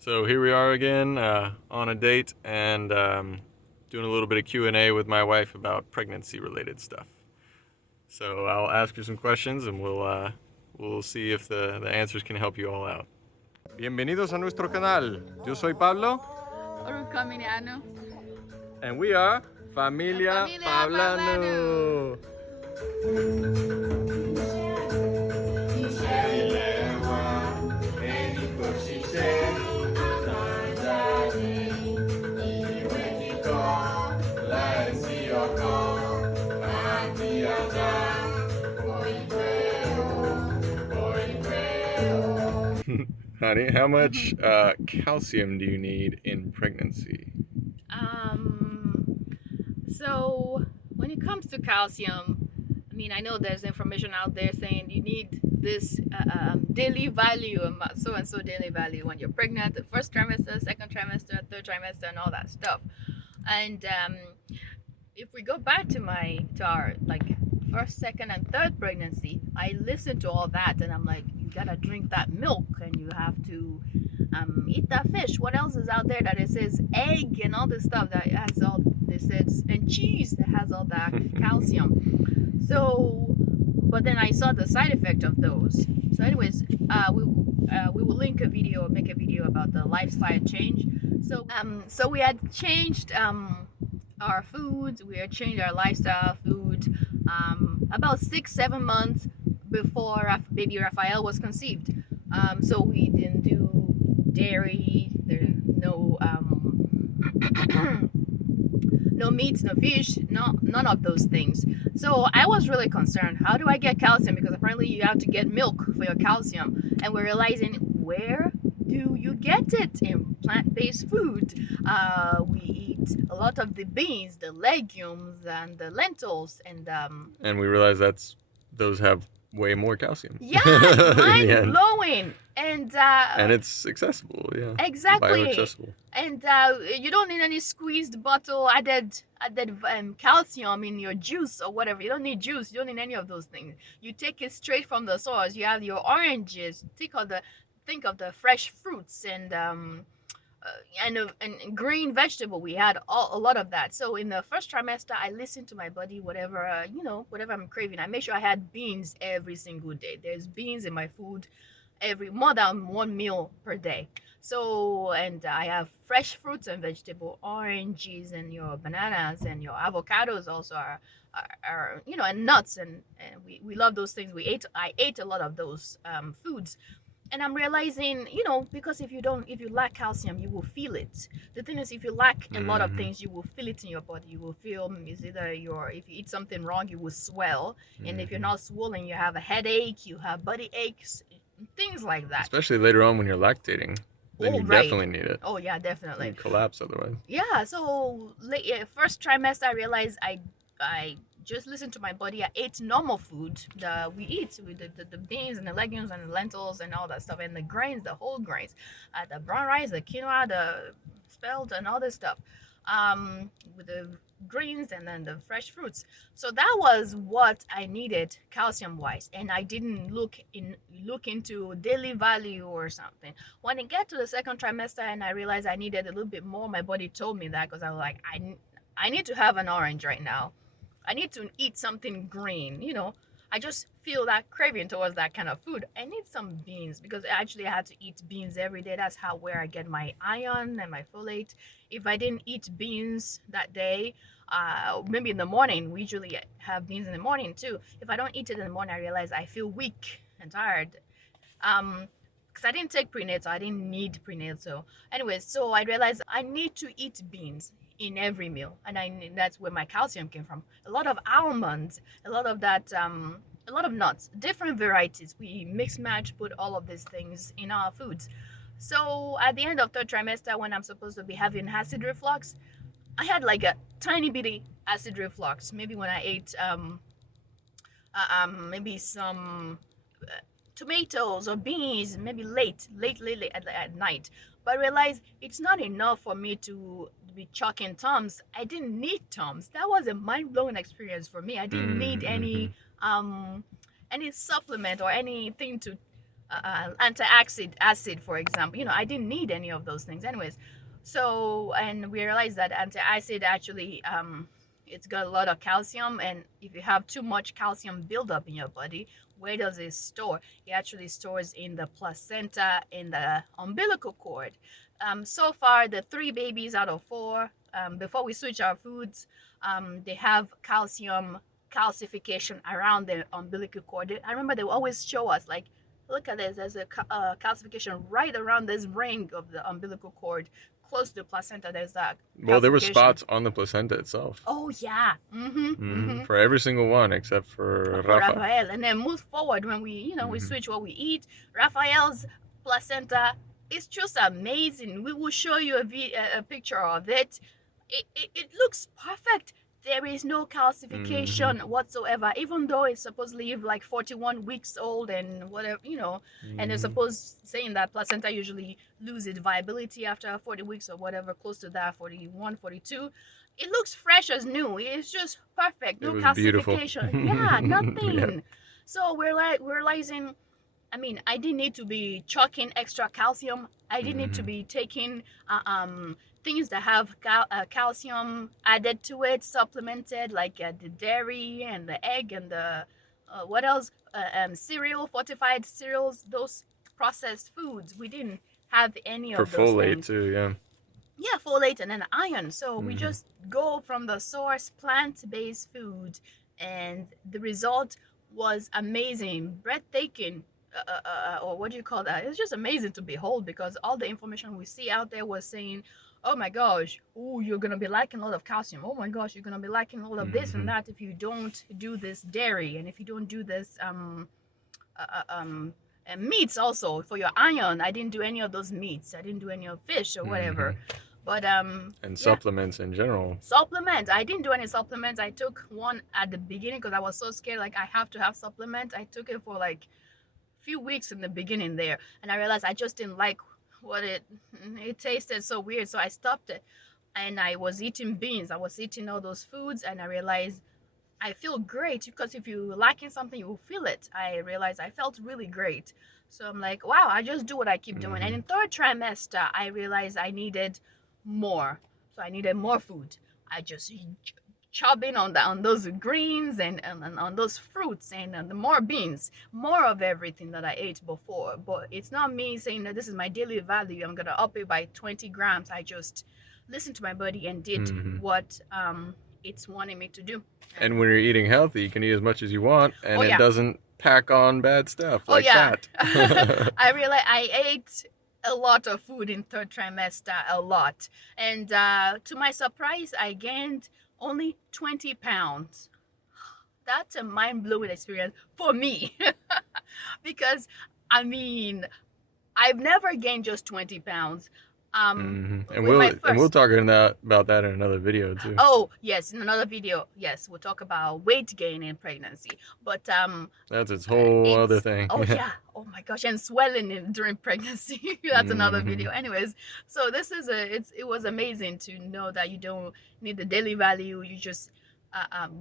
So here we are again on a date and doing a little bit of Q&A with my wife about pregnancy-related stuff. So I'll ask her some questions and we'll see if the answers can help you all out. Bienvenidos a nuestro canal. Yo soy Pablo. And we are Familia Pablanu. Honey, how much calcium do you need in pregnancy? So when it comes to calcium, I mean, I know there's information out there saying you need this daily value, so and so daily value when you're pregnant, the first trimester, second trimester, third trimester, and all that stuff. And if we go back to our like first, second, and third pregnancy, I listened to all that, and I'm like, you gotta drink that milk, and you have to eat that fish. What else is out there that it says egg and all this stuff that has all this says, and cheese that has all that calcium. So, but then I saw the side effect of those. So, anyways, we will link a video, make a video about the lifestyle change. So we had changed our foods. We had changed our lifestyle food about 6-7 months before baby Raphael was conceived. So we didn't do dairy, no no meats, no fish, none of those things. So I was really concerned. How do I get calcium? Because apparently you have to get milk for your calcium, and we're realizing, where do you get it? In plant-based food. We eat a lot of the beans, the legumes, and the lentils, and we realize those have way more calcium. Yeah, mind blowing. And it's accessible, yeah. Exactly. Bioaccessible. And you don't need any squeezed bottle added calcium in your juice or whatever. You don't need juice. You don't need any of those things. You take it straight from the source. You have your oranges. Think of the fresh fruits and green vegetable. We had a lot of that. So in the first trimester, I listened to my body, whatever whatever I'm craving. I made sure I had beans every single day. There's beans in my food more than one meal per day. So, and I have fresh fruits and vegetable, oranges and your bananas and your avocados also are and nuts, and we love those things. I ate a lot of those foods. And I'm realizing, because if you lack calcium, you will feel it. The thing is, if you lack a lot of things, you will feel it in your body. You will feel, if you eat something wrong, you will swell. And if you're not swollen, you have a headache, you have body aches, things like that. Especially later on when you're lactating. Then you definitely need it. Oh, yeah, definitely. You collapse otherwise. Yeah, so first trimester, I realized I just listened to my body. I ate normal food that we eat with the beans and the legumes and the lentils and all that stuff, and the grains, the whole grains, the brown rice, the quinoa, the spelt, and all this stuff, with the greens and then the fresh fruits. So that was what I needed calcium wise, and I didn't look into daily value or something. When it got to the second trimester and I realized I needed a little bit more, my body told me that, because I was like, I need to have an orange right now. I need to eat something green, I just feel that craving towards that kind of food. I need some beans, because actually I had to eat beans every day. That's where I get my iron and my folate. If I didn't eat beans that day, maybe in the morning, we usually have beans in the morning too. If I don't eat it in the morning, I realize I feel weak and tired. Because I didn't take prenatal, I didn't need prenatal. Anyways, so I realized I need to eat beans in every meal, and that's where my calcium came from. A lot of almonds, a lot of that, a lot of nuts, different varieties. We mix match, put all of these things in our foods. So at the end of third trimester, when I'm supposed to be having acid reflux, I had like a tiny bitty acid reflux. Maybe when I ate maybe some tomatoes or beans, maybe late at night. But I realized it's not enough for me to be chucking Tums. I didn't need Tums. That was a mind-blowing experience for me. I didn't need any supplement or anything to acid, for example. I didn't need any of those things, anyways. So, and we realized that antacid actually, it's got a lot of calcium, and if you have too much calcium buildup in your body, where does it store? It actually stores in the placenta, in the umbilical cord. So far, the 3 babies out of 4, before we switch our foods, they have calcification around the umbilical cord. I remember they would always show us, like, look at this, there's a calcification right around this ring of the umbilical cord, close to the placenta. There's that. Well, there were spots on the placenta itself. Oh yeah. For every single one except for Rafa. Rafael. And then move forward when we, we switch what we eat. Rafael's placenta is just amazing. We will show you a picture of it. It looks perfect. There is no calcification whatsoever, even though it's supposed to live like 41 weeks old and whatever, and they're supposed saying that placenta usually loses viability after 40 weeks or whatever, close to that, 41, 42. It looks fresh as new. It's just perfect. No calcification. Yeah, nothing. Yeah. So we're realizing, I didn't need to be chucking extra calcium. I didn't need to be taking things that have calcium added to it, supplemented, like the dairy and the egg and the what else? Cereal, fortified cereals, those processed foods. We didn't have any of those things. For folate too, yeah. Yeah, folate and then iron. So we just go from the source, plant-based food, and the result was amazing, breathtaking. Or what do you call that? It's just amazing to behold, because all the information we see out there was saying, oh my gosh, you're going to be lacking a lot of calcium. Oh my gosh, you're going to be lacking a lot of this and that if you don't do this dairy, and if you don't do this meats also for your iron. I didn't do any of those meats. I didn't do any of fish or whatever. But and supplements in general. Supplements. I didn't do any supplements. I took one at the beginning because I was so scared, like I have to have supplements. I took it for like few weeks in the beginning there, and I realized I just didn't like what it tasted so weird, so I stopped it. And I was eating beans, I was eating all those foods, and I realized I feel great, because if you're lacking something, you will feel it. I realized I felt really great. So I'm like, wow, I just do what I keep doing. And in 3rd trimester, I realized I needed more. So I needed more food. I just chopping on those greens and on those fruits and the more beans, more of everything that I ate before. But it's not me saying that this is my daily value, I'm gonna up it by 20 grams. I just listened to my body and did what it's wanting me to do. And when you're eating healthy, you can eat as much as you want, and it doesn't pack on bad stuff like fat. I realized I ate a lot of food in 3rd trimester, a lot. And to my surprise, I gained only 20 pounds. That's a mind-blowing experience for me. Because, I've never gained just 20 pounds. And we'll talk about that in another video too. Oh yes, in another video, yes, we'll talk about weight gain in pregnancy. But that's its whole other thing. Oh yeah, oh my gosh, and swelling during pregnancy. That's another video. Anyways, so this is it was amazing to know that you don't need the daily value. You just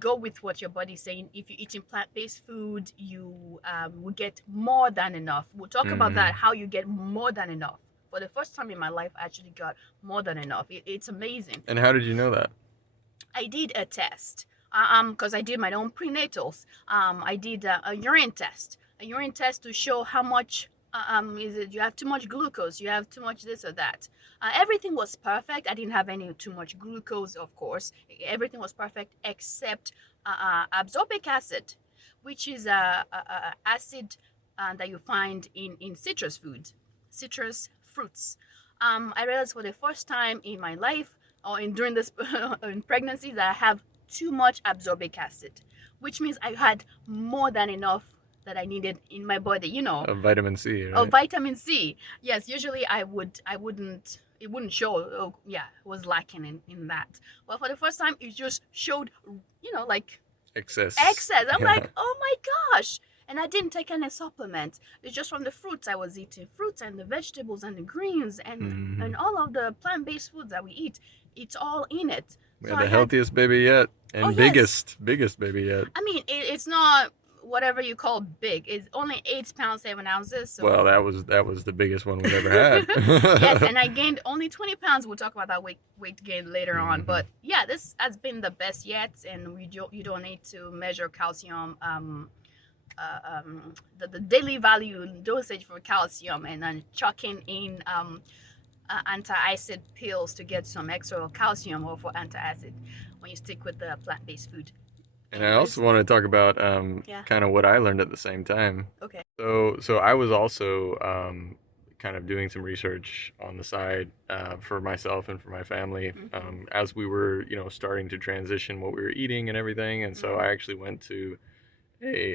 go with what your body's saying. If you're eating plant-based food, you will get more than enough. We'll talk about that, how you get more than enough. For the first time in my life, I actually got more than enough. It's amazing. And how did you know that? I did a test. Because I did my own prenatals. I did a urine test. A urine test to show how much is it. You have too much glucose. You have too much this or that. Everything was perfect. I didn't have any too much glucose, of course. Everything was perfect except absorbic acid, which is a acid that you find in citrus foods, citrus fruits. I realized for the first time in my life, or during this in pregnancy, that I have too much absorbic acid, which means I had more than enough that I needed in my body. Of vitamin C. Right? Of vitamin C. Yes, usually it wouldn't show. Oh yeah, it was lacking in that. But for the first time, it just showed, like excess. I'm like, oh my gosh. And I didn't take any supplements. It's just from the fruits I was eating. Fruits and the vegetables and the greens and all of the plant-based foods that we eat. It's all in it. We had the healthiest baby yet. And biggest baby yet. It's not whatever you call big is only 8 pounds 7 ounces. So Well, that was the biggest one we've ever had. yes, and I gained only 20 pounds. We'll talk about that weight gain later on. But yeah, this has been the best yet, and you don't need to measure calcium. The daily value dosage for calcium, and then chucking in anti-acid pills to get some extra calcium, or for anti-acid when you stick with the plant-based food. And I also want to talk about kind of what I learned at the same time. Okay. So I was also kind of doing some research on the side for myself and for my family as we were, starting to transition what we were eating and everything. And so I actually went to a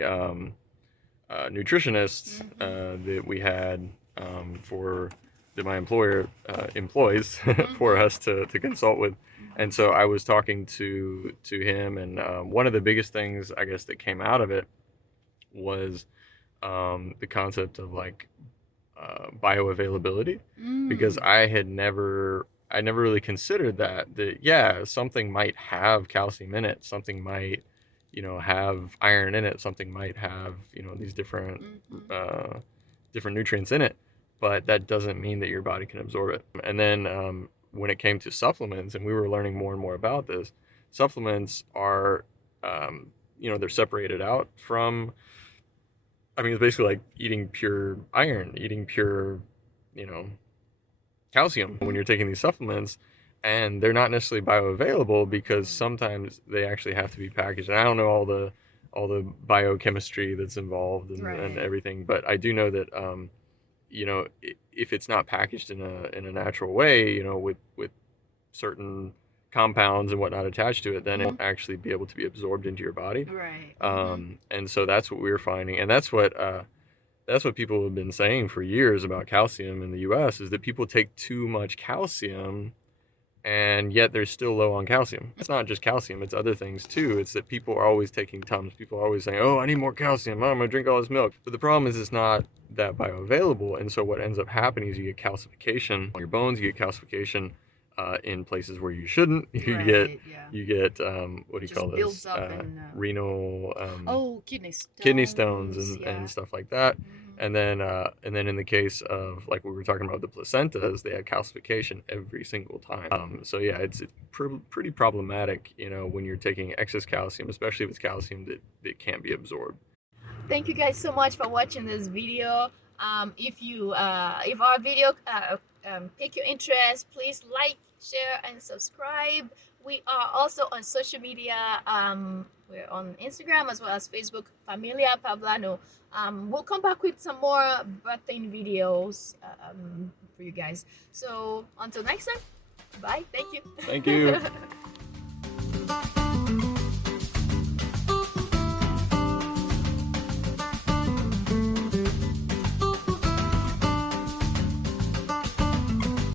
nutritionist that we had that my employer employs for us to consult with. And so I was talking to him, and one of the biggest things, I guess, that came out of it was the concept of like bioavailability, because I never really considered that yeah, something might have calcium in it, something might have iron in it, something might have these different nutrients in it, but that doesn't mean that your body can absorb it. And then when it came to supplements, and we were learning more and more about this, supplements are they're separated out from, it's basically like eating pure iron, eating pure calcium when you're taking these supplements. And they're not necessarily bioavailable because sometimes they actually have to be packaged. And I don't know all the biochemistry that's involved and everything, but I do know that if it's not packaged in a natural way, with certain compounds and whatnot attached to it, then it won't actually be able to be absorbed into your body. Right. And so that's what we were finding, and that's what people have been saying for years about calcium in the U.S. is that people take too much calcium, and yet they're still low on calcium. It's not just calcium, it's other things too. It's that people are always taking Tums. People are always saying, oh, I need more calcium. Oh, I'm going to drink all this milk. But the problem is it's not that bioavailable. And so what ends up happening is you get calcification on your bones. You get calcification in places where you shouldn't. You get what do you call this? Renal kidney stones and stuff like that. And then in the case of, like we were talking about the placentas, they had calcification every single time. So yeah, it's pretty problematic, when you're taking excess calcium, especially if it's calcium that can't be absorbed. Thank you guys so much for watching this video. If our video pique your interest, please like, share, and subscribe. We are also on social media. We're on Instagram as well as Facebook, Familia Pablanu. We'll come back with some more birthing videos for you guys. So until next time, bye. Thank you. Thank you.